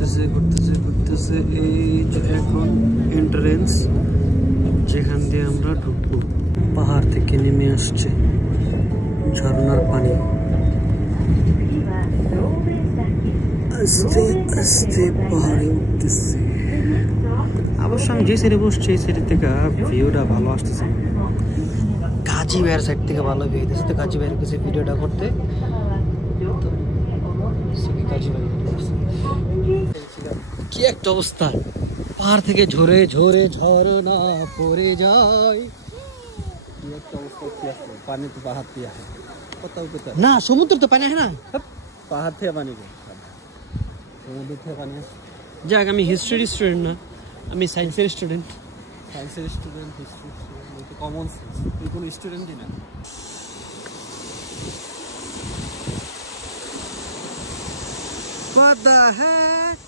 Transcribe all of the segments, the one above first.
ঘুরতেছে ঘুরতেছে ঘুরতেছে। এই যে এখন এন্ট্রান্স, যেখান দিয়ে আমরা ঢুকবো। পাহাড় থেকে নেমে আসছে ঝর্ণার পানি, আস্তে আস্তে পাহাড়ে উঠতেছে। অবশ্য আমি যে সাইডে বসছি এই সাইড থেকে ভিউটা ভালো আসতেছে। কাজী ভাইয়ের সাইড থেকে ভালো ভিউ দিচ্ছে, তো কাজী ভাইয়ের কাছে ভিডিওটা করতে কি একটা অবস্থা, পাহাড় থেকে ঝরে ঝরে ঝরনা পড়ে যায়। কি একটা অবস্থা, কি আছে পানি তো পাহাড় থেকে আসে না, সমুদ্র তো পানি আসে না, পাহাড় থেকে পানি, সমুদ্র থেকে পানি আসে। যাক, আমি হিস্ট্রির স্টুডেন্ট না, আমি সায়েন্সের স্টুডেন্ট। সায়েন্সের student, history student, common sense, এই কোনো স্টুডেন্টই না। What the heck?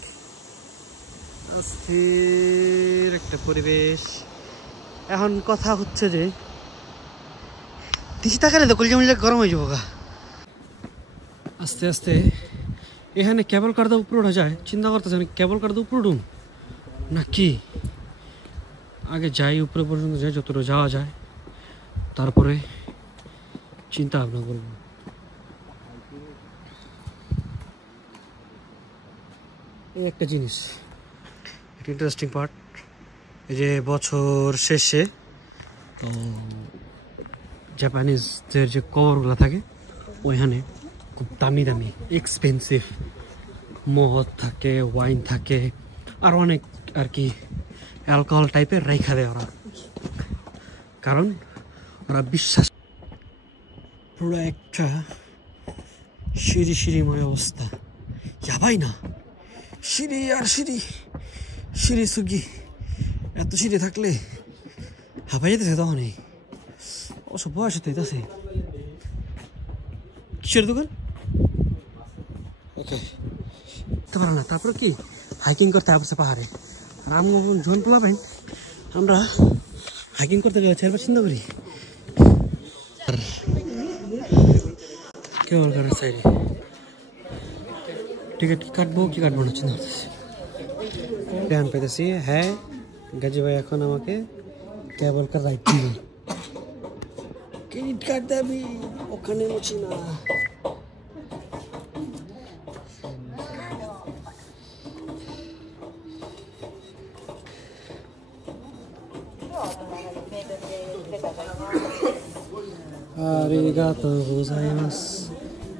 অস্থির একটা পরিবেশ। এখন কথা হচ্ছে যে দিশি তাকালে তো কলজা মলজা গরম হয়ে যাবো গা। আস্তে আস্তে এখানে কেবল কার দা উপরে ওঠা যায়, চিন্তা করতেছে কেবল কার দা উপরে উঠুম নাকি আগে যাই উপরে পর্যন্ত, যাই যতটা যাওয়া যায়, তারপরে চিন্তা ভাবনা করবো। এই একটা জিনিস, একটা ইন্টারেস্টিং পার্ট, এই যে বছর শেষে তো জাপানিজদের যে কভারগুলো থাকে ওইখানে খুব দামি দামি এক্সপেন্সিভ মদ থাকে, ওয়াইন থাকে, আর অনেক আর কি অ্যালকোহল টাইপের রেখা দেয় ওরা, কারণ ওরা বিশ্বাস। পুরো একটা সিঁড়ি সিঁড়িময় অবস্থা, যাবাই না, সিঁড়ি আর সিঁড়ি, সিঁড়ি সুগি, এত সিঁড়ি থাকলে হাঁপাই যেতেছে তখনই। অবশ্য বয়স হতে আছে। কিসের দোকান? ওকে, পারো না। তারপরে কি হাইকিং করতে আসছে পাহাড়ে, আর আমি জন পোলাবেন আমরা হাইকিং করতে গেলে চারবার চিন্তা করি। আর কেবল কারের সাইডে টিকিট কাটবো কি কাটবো না চিন্তা করতেছি। প্ল্যান পেতেছি, হ্যাঁ গাজী ভাই এখন আমাকে কেবল কার রাইড দিবে, টিকিট কাট দেবি, ওখানে মুছি না। আরিগাতো গোজাইমাসু।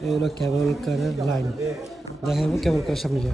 এই হলো কেবল কারের লাইন, দেখাবো কেবল কারের সামনে যায়।